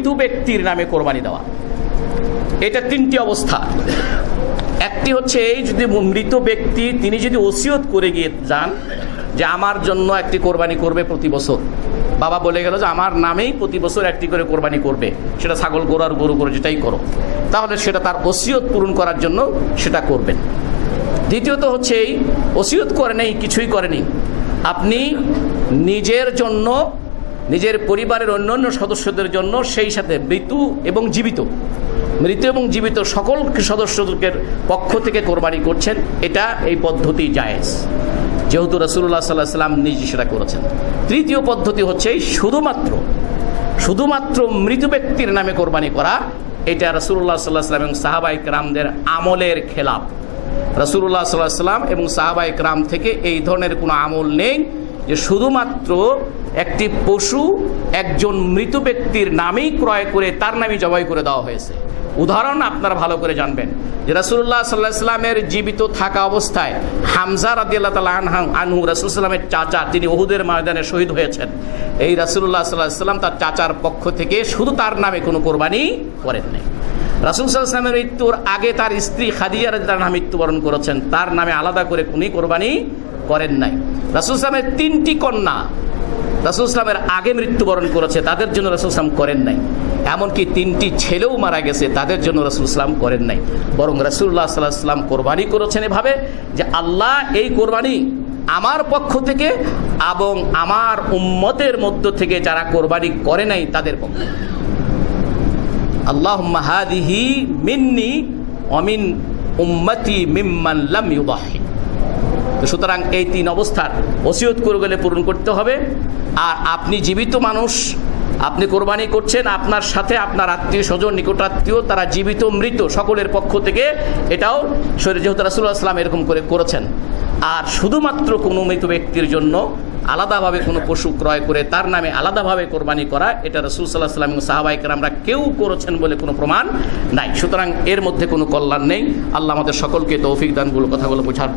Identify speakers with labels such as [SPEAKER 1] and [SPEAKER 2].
[SPEAKER 1] মৃত ব্যক্তির নামে কোরবানি দেওয়া। এটা তিনটি অবস্থা। একটি হচ্ছে এই যদি মৃত ব্যক্তি, তিনি যদি ওসিয়ত করে গিয়ে যান যে আমার জন্য একটি কোরবানি করবে প্রতি বছর। বাবা বলে গেল যে আমার নামেই প্রতি বছর একটি করে কোরবানি করবে। সেটা ছাগল, গরু আর গরু গরু যেটাই করো। তাহলে সেটা তার ওসিয়ত পূরণ করার জন্য সেটা করবেন। দ্বিতীয়ত হচ্ছে এই, ওসিয়ত করে নেই, কিছুই করেনি আপনি নিজের জন্য নিজের পরিবারের অন্যান্য সদস্যদের জন্য সেই সাথে মৃত্যু এবং জীবিত। মৃত এবং জীবিত সকল সদস্যদের পক্ষ থেকে কোরবানি করছেন। এটা এই পদ্ধতি জায়েজ। যেহেতু রসুল্লাহ সাল্লাহ সাল্লাম নিজে সেটা করেছেন। তৃতীয় পদ্ধতি হচ্ছে শুধুমাত্র শুধুমাত্র মৃত ব্যক্তির নামে কোরবানি করা, এটা রসুল্লাহ সাল্লাহ সাল্লাম এবং সাহাবাইক রামদের আমলের খেলাপ। রসুল্লাহ সাল্লাহ সাল্লাম এবং সাহাবাইক রাম থেকে এই ধরনের কোনো আমল নেই। যে শুধুমাত্র একটি পশু একজন মৃত ব্যক্তির নামেই ক্রয় করে তার নামে জবাই করে দেওয়া হয়েছে। উদাহরণ আপনারা ভালো করে জানবেন। যে রাসুল্লাহ সাল্লাহ সাল্লামের জীবিত থাকা অবস্থায় হামজা রাদিয়াল্লাহ তালা আনহা, আনহু রাসুল সাল্লামের চাচা, তিনি ওহুদের ময়দানে শহীদ হয়েছেন। এই রাসুল্লাহ সাল্লাহ সাল্লাম তার চাচার পক্ষ থেকে শুধু তার নামে কোনো কোরবানি করেন নাই। রাসুল সাল্লামের মৃত্যুর আগে তার স্ত্রী খাদিয়া রাদিয়াল্লাহু আনহা মৃত্যুবরণ করেছেন। তার নামে আলাদা করে কোনই কোরবানি করেন নাই। রাসুল সাল্লামের তিনটি কন্যা রাসুল ইসলামের আগে মৃত্যুবরণ করেছে, তাদের জন্য রাসুল ইসলাম করেন নাই। এমনকি তিনটি ছেলেও মারা গেছে, তাদের জন্য রাসুল ইসলাম করেন নাই। বরং রাসুল্লাহ সাল্লাহ সাল্লাম কোরবানি করেছেন এভাবে যে আল্লাহ এই কোরবানি আমার পক্ষ থেকে এবং আমার উম্মতের মধ্য থেকে যারা কোরবানি করে নাই, তাদের পক্ষে আল্লাহ মাহাদিহি মিন্নি অমিন উম্মতি মিম্মান লাম ইউদাহি তো সুতরাং এই তিন অবস্থার ওসিয়ত করে গেলে পূরণ করতে হবে। আর আপনি জীবিত মানুষ, আপনি কোরবানি করছেন, আপনার সাথে আপনার আত্মীয় স্বজন, নিকটাত্মীয়, তারা জীবিত, মৃত সকলের পক্ষ থেকে এটাও শরীর যেহেতু রাসুল্লাহ আসলাম এরকম করে করেছেন। আর শুধুমাত্র কোনো মৃত ব্যক্তির জন্য আলাদাভাবে কোনো পশু ক্রয় করে তার নামে আলাদাভাবে কোরবানি করা, এটা রসুল সাল্লাহ সাল্লাম এবং সাহাবাইকার আমরা কেউ করেছেন বলে কোনো প্রমাণ নাই। সুতরাং এর মধ্যে কোনো কল্যাণ নেই। আল্লাহ আমাদের সকলকে তৌফিক দানগুলো কথাগুলো বোঝার